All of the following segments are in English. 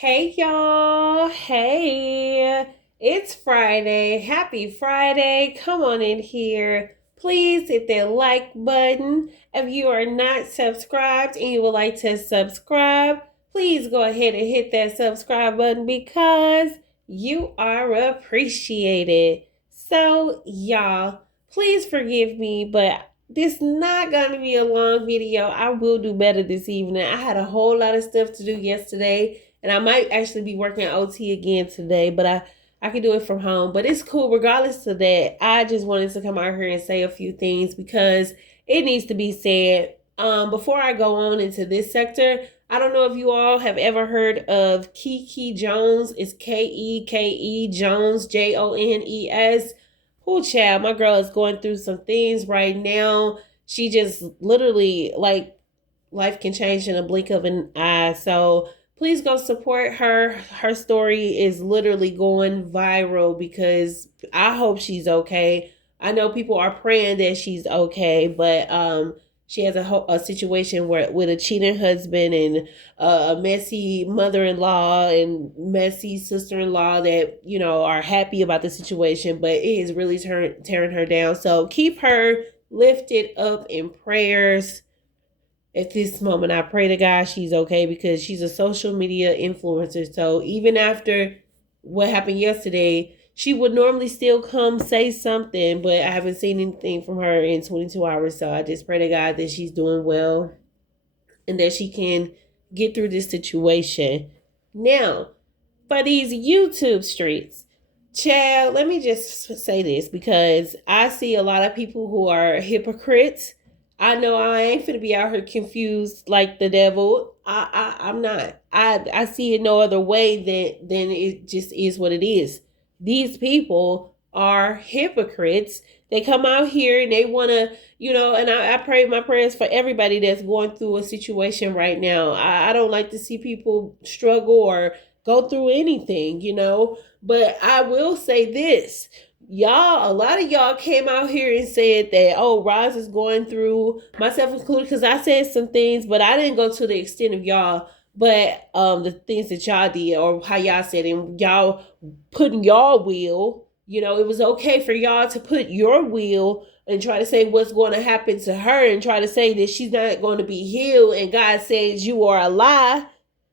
Hey y'all. Hey. It's Friday. Happy Friday. Come on in here. Please hit that like button. If you are not subscribed and you would like to subscribe, please go ahead and hit that subscribe button because you are appreciated. So, y'all, please forgive me, but this not going to be a long video. I will do better this evening. I had a whole lot of stuff to do yesterday and I might actually be working OT again today, but I can do it from home. But it's cool regardless of that. I just wanted to come out here and say a few things because it needs to be said. Before I go on into this sector, I don't know if you all have ever heard of Kiki Jones. It's Keke Jones, Jones. Oh, child, my girl is going through some things right now. She just literally, like, life can change in a blink of an eye. So please go support her. Her story is literally going viral because I hope she's okay. I know people are praying that she's okay, but she has a situation where with a cheating husband and a messy mother-in-law and messy sister-in-law that are happy about the situation, but it is really tearing her down. So keep her lifted up in prayers. At this moment, I pray to God she's okay because she's a social media influencer. So even after what happened yesterday, she would normally still come say something, but I haven't seen anything from her in 22 hours. So I just pray to God that she's doing well and that she can get through this situation. Now, for these YouTube streets, child, let me just say this because I see a lot of people who are hypocrites. I know I ain't finna be out here confused like the devil. I'm not. I see it no other way than it just is what it is. These people are hypocrites. They come out here and they wanna, and I pray my prayers for everybody that's going through a situation right now. I don't like to see people struggle or go through anything. But I will say this. Y'all, a lot of y'all came out here and said that, oh, Roz is going through, myself included, because I said some things, but I didn't go to the extent of y'all, but the things that y'all did or how y'all said it, and y'all putting y'all will, it was okay for y'all to put your will and try to say what's going to happen to her and try to say that she's not going to be healed, and God says you are a lie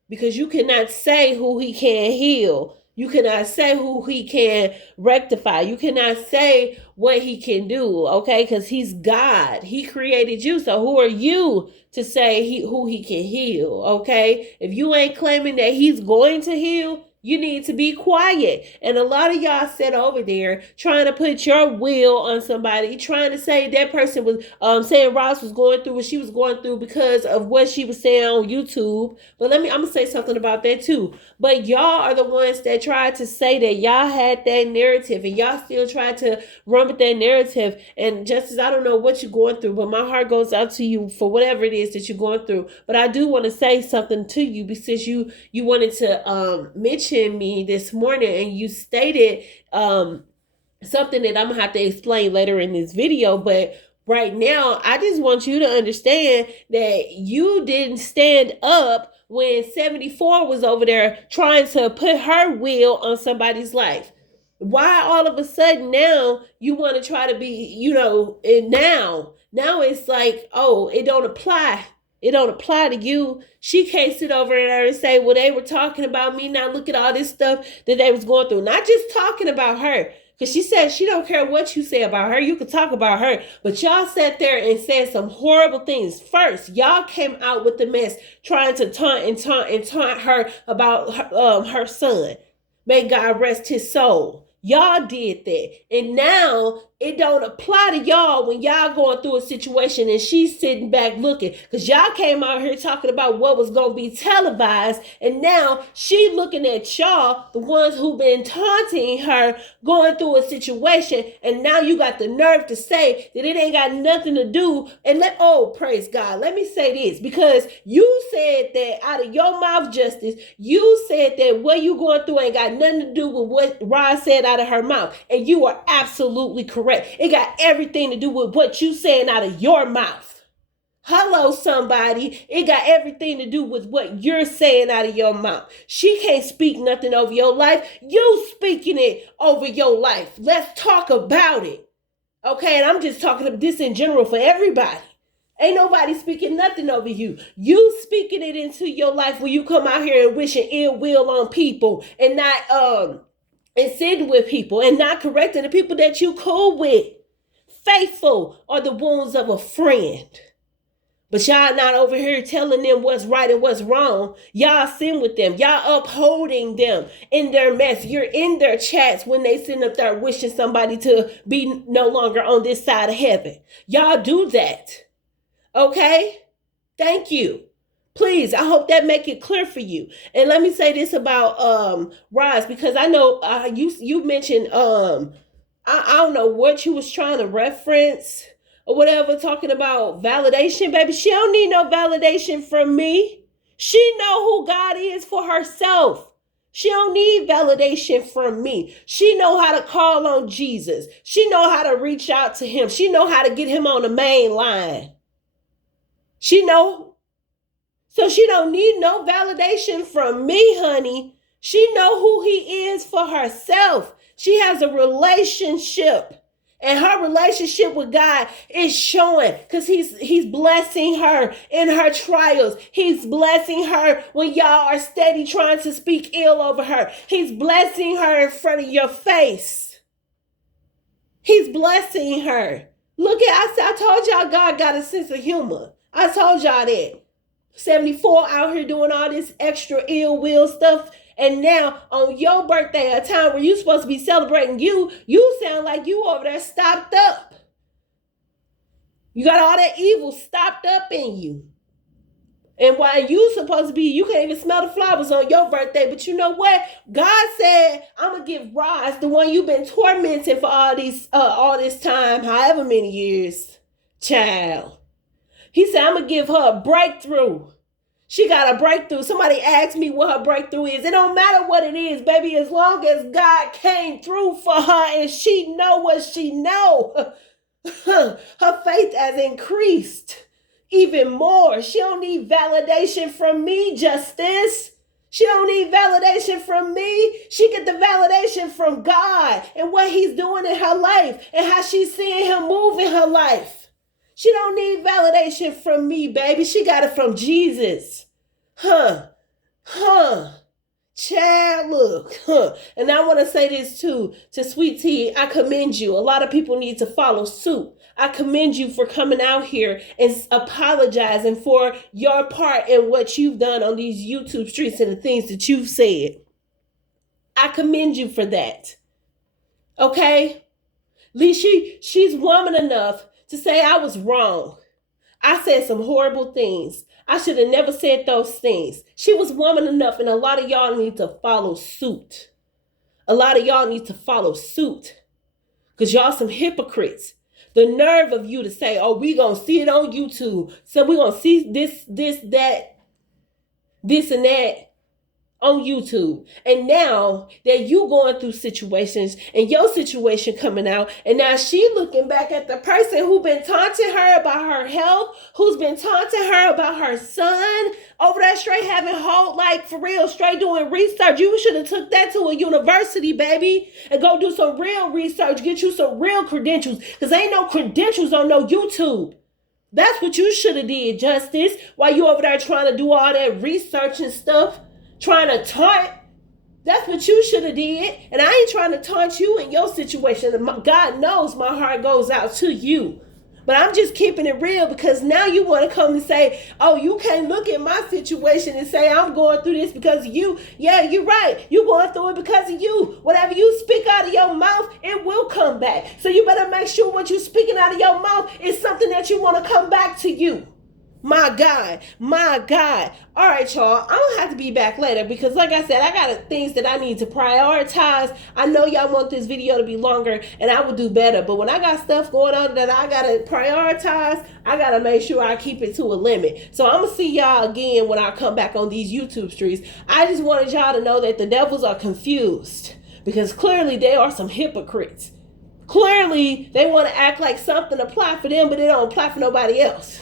because you cannot say who he can't heal. You cannot say who he can rectify. You cannot say what he can do, okay? Because he's God. He created you. So who are you to say who he can heal, okay? If you ain't claiming that he's going to heal, you need to be quiet. And a lot of y'all sit over there trying to put your will on somebody, trying to say that person was saying Ross was going through what she was going through because of what she was saying on YouTube. But I'm gonna say something about that too. But y'all are the ones that tried to say that y'all had that narrative and y'all still tried to run with that narrative. And Justice, I don't know what you're going through, but my heart goes out to you for whatever it is that you're going through. But I do want to say something to you because you wanted to mention me this morning and you stated something that I'm gonna have to explain later in this video, but right now I just want you to understand that you didn't stand up when 74 was over there trying to put her will on somebody's life. Why all of a sudden now you want to try to be, and now it's like, oh, it don't apply. It don't apply to you. She can't sit over there and say, well, they were talking about me. Now look at all this stuff that they was going through. Not just talking about her. Because she said she don't care what you say about her. You could talk about her. But y'all sat there and said some horrible things. First, y'all came out with the mess trying to taunt her about her son. May God rest his soul. Y'all did that. And now it don't apply to y'all when y'all going through a situation and she's sitting back looking. Because y'all came out here talking about what was going to be televised. And now she looking at y'all, the ones who been taunting her, going through a situation. And now you got the nerve to say that it ain't got nothing to do. And praise God. Let me say this. Because you said that out of your mouth, Justice, you said that what you going through ain't got nothing to do with what Rod said out of her mouth. And you are absolutely correct. It got everything to do with what you saying out of your mouth. Hello, somebody. It got everything to do with what you're saying out of your mouth. She can't speak nothing over your life. You speaking it over your life. Let's talk about it. Okay, and I'm just talking about this in general for everybody. Ain't nobody speaking nothing over you. You speaking it into your life when you come out here and wishing ill will on people and not and sitting with people and not correcting the people that you cool with. Faithful are the wounds of a friend. But y'all not over here telling them what's right and what's wrong. Y'all sitting with them. Y'all upholding them in their mess. You're in their chats when they sitting up there wishing somebody to be no longer on this side of heaven. Y'all do that. Okay? Thank you. Please, I hope that make it clear for you. And let me say this about Roz, because I know you mentioned I don't know what you was trying to reference or whatever, talking about validation. Baby, she don't need no validation from me. She know who God is for herself. She don't need validation from me. She know how to call on Jesus. She know how to reach out to him. She know how to get him on the main line. She know. So she don't need no validation from me, honey. She know who he is for herself. She has a relationship. And her relationship with God is showing because he's blessing her in her trials. He's blessing her when y'all are steady trying to speak ill over her. He's blessing her in front of your face. He's blessing her. Look at, I told y'all God got a sense of humor. I told y'all that. 74 out here doing all this extra ill will stuff. And now on your birthday, a time where you're supposed to be celebrating you sound like you over there stopped up. You got all that evil stopped up in you. And while you supposed to be, you can't even smell the flowers on your birthday. But you know what? God said, I'm going to give Roz, the one you've been tormenting for all this time, however many years, child. He said, I'm going to give her a breakthrough. She got a breakthrough. Somebody asked me what her breakthrough is. It don't matter what it is, baby, as long as God came through for her and she know what she know. Her faith has increased even more. She don't need validation from me, Justice. She don't need validation from me. She get the validation from God and what he's doing in her life and how she's seeing him move in her life. She don't need validation from me, baby. She got it from Jesus. Child, look. And I want to say this too to Sweet Tea. I commend you. A lot of people need to follow suit. I commend you for coming out here and apologizing for your part in what you've done on these YouTube streets and the things that you've said. I commend you for that. Okay? At least she's woman enough to say I was wrong. I said some horrible things. I should have never said those things. She was woman enough, and a lot of y'all need to follow suit. A lot of y'all need to follow suit. Because y'all some hypocrites. The nerve of you to say, oh, we going to see it on YouTube. So we going to see this, that, this and that on YouTube. And now that you going through situations and your situation coming out, and now she looking back at the person who been taunting her about her health, who's been taunting her about her son, over there straight having whole, like for real, straight doing research. You should have took that to a university, baby, and go do some real research, get you some real credentials, because ain't no credentials on no YouTube. That's what you should have did, Justice, while you over there trying to do all that research and stuff. Trying to taunt. That's what you should have did. And I ain't trying to taunt you in your situation. God knows my heart goes out to you. But I'm just keeping it real because now you want to come and say, oh, you can't look at my situation and say I'm going through this because of you. Yeah, you're right. You're going through it because of you. Whatever you speak out of your mouth, it will come back. So you better make sure what you're speaking out of your mouth is something that you want to come back to you. My God. All right, y'all. I'm going to have to be back later because like I said, I got things that I need to prioritize. I know y'all want this video to be longer and I will do better. But when I got stuff going on that I got to prioritize, I got to make sure I keep it to a limit. So I'm going to see y'all again when I come back on these YouTube streets. I just wanted y'all to know that the devils are confused because clearly they are some hypocrites. Clearly they want to act like something apply for them, but it don't apply for nobody else.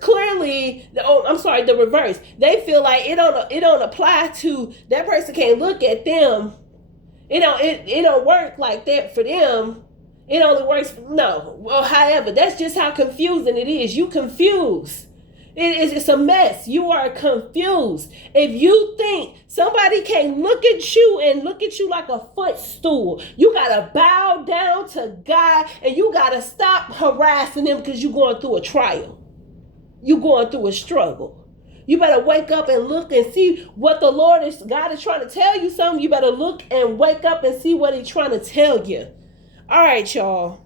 clearly, I'm sorry, the reverse. They feel like it don't apply to that person. Can't look at them. It don't work like that for them. It only works no. Well, however, that's just how confusing it is. You confused. It's a mess. You are confused. If you think somebody can look at you and look at you like a footstool, you gotta bow down to God and you gotta stop harassing them because you're going through a trial. You're going through a struggle. You better wake up and look and see what God is trying to tell you something. You better look and wake up and see what he's trying to tell you. All right, y'all.